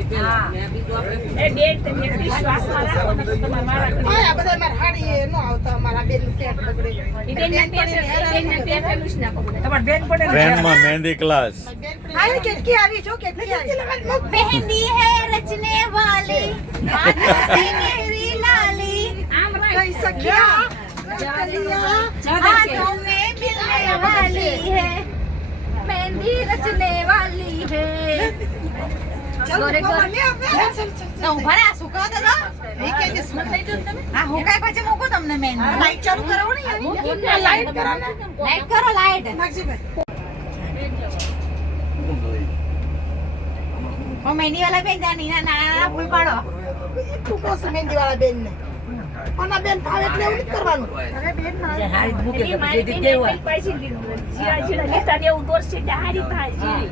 એ બેન તમે વિશ્વાસમાં રાખો ને તો તમારે મારા કરી આ બધા મારા હાડી નો આવતા મારા બેન નું પેટ બગડે ઈ બેન ને પેલું જ ના પકડે તમાર બેન પડે ટ્રેનમાં મહેંદી ક્લાસ આવી કેટલી આવી જો કેટલી આવી मेहंदी है रचने वाली मेरी लाली આમ કઈ રાખ સખિયા ચલિયા हाथों में मिलने वाली है मेहंदी रचने वाली है ચાલો ગોરે ગોરે. મને આપણે તો ઉભા રહે, આ સુકાવ દો તો. એ કે જે સુકાઈ દો તમે. આ હુકાય પછી મૂકો તમને મહેંદી. લાઈટ ચાલુ કરાવો ને યાર લાઈટ કરો ને લાઈટ કરો, લાઈટ. નાગજીભાઈ ઓ મહેંદી વાળા બેન જા નીના નાના ફૂલ પાડો. તું કોસ મહેંદી વાળા બેન ને આના બેન ભાવે એટલે એવું નથી કરવાનું હવે બેન ના હારી મૂકે ઈ મારી જે બેન દેવા પૈસા લીધું જીરા જીરા લેતા ને એવું દોર છે હારી થાય જીરી